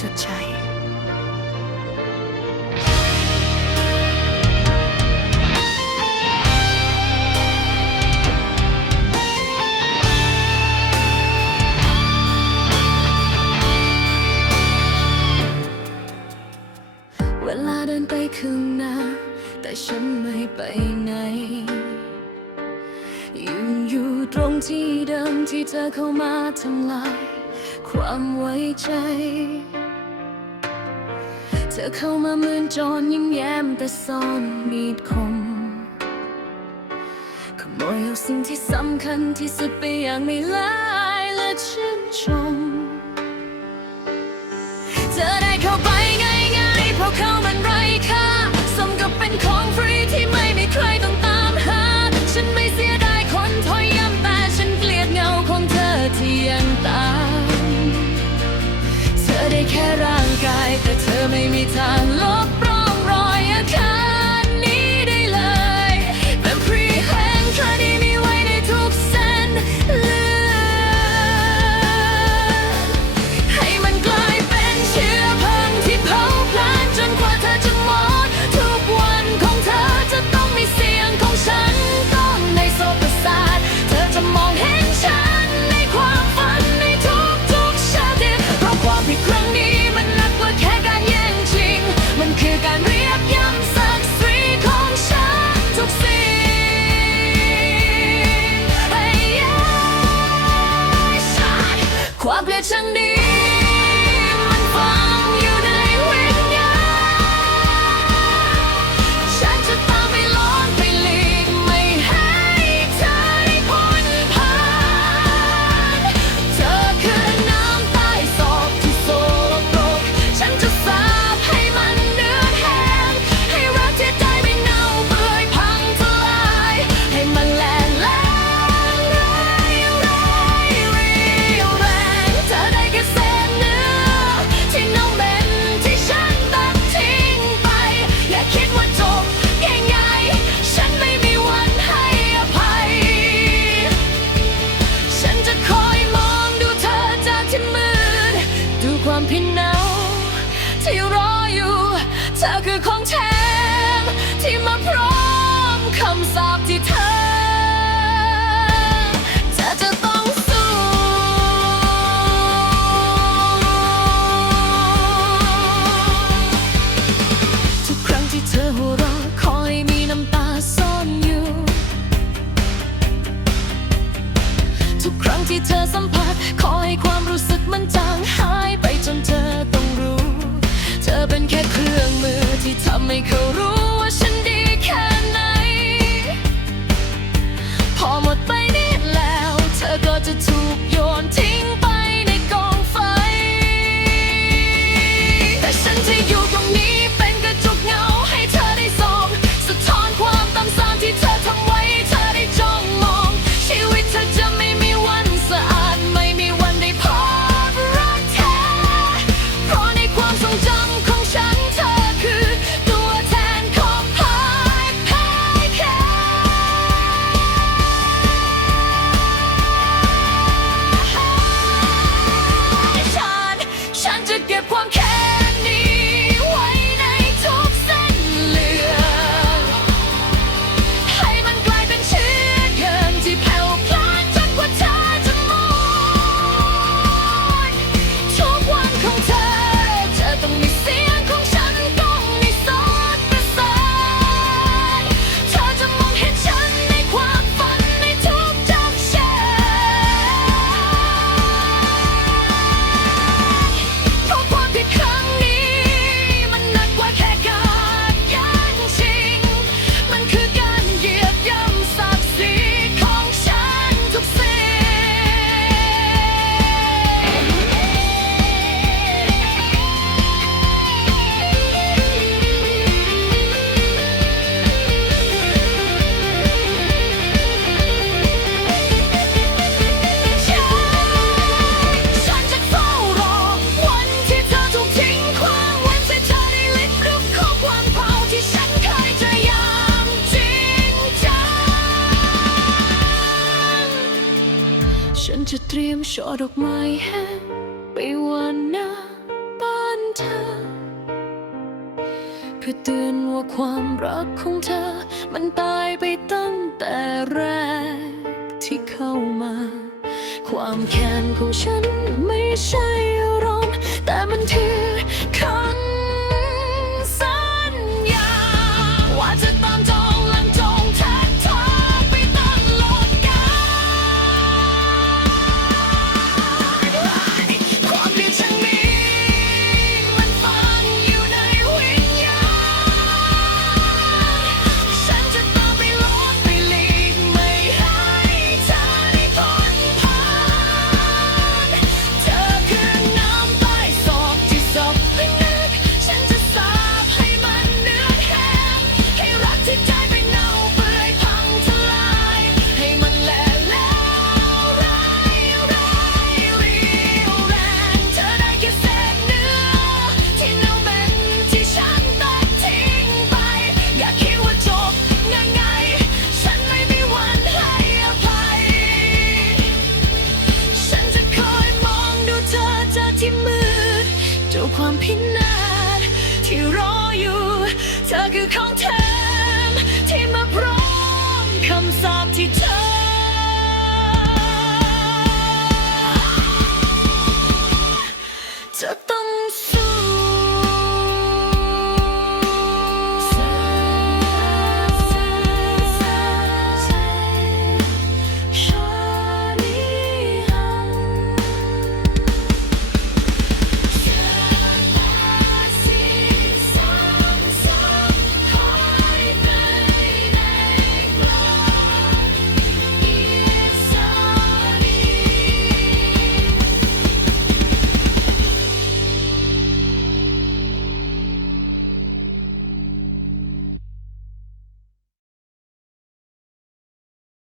ชดใช้เวลาเดินไปข้างหน้า แต่ฉันไม่ไปไหนยืนอยู่ตรงที่เดิมที่เธอเข้ามาทำลาย ความไว้ใจ เธอเข้ามาเหมือนจอนยิ่งแย้มแต่ซ่อนมีดคม ขโมยเอาสิ่งที่สำคัญที่สุดไปอย่างไม่ลายและชื่นชม daytime. แทงที่มาพร้อมคำสาปที่เธอทุกครั้งที่เธอสัมผัส ขอให้ความรู้สึกมันจางหายไปจนเธอต้องรู้ เธอเป็นแค่ ที่ทำให้เขารู้ จะเตรียมช่อดอกไม้แห้ไปวานหน้าบ้านเธอ เพื่อเตือนว่าความรักของเธอ มันตายไปตั้งแต่แรกที่เข้ามา ความแค้นของฉันไม่ใช่อรมณ์แต่มันที่ับความพินาศที่รออยู่ เธอคือของเธอที่มาพร้อมคำสาปที่เธอจะต้อง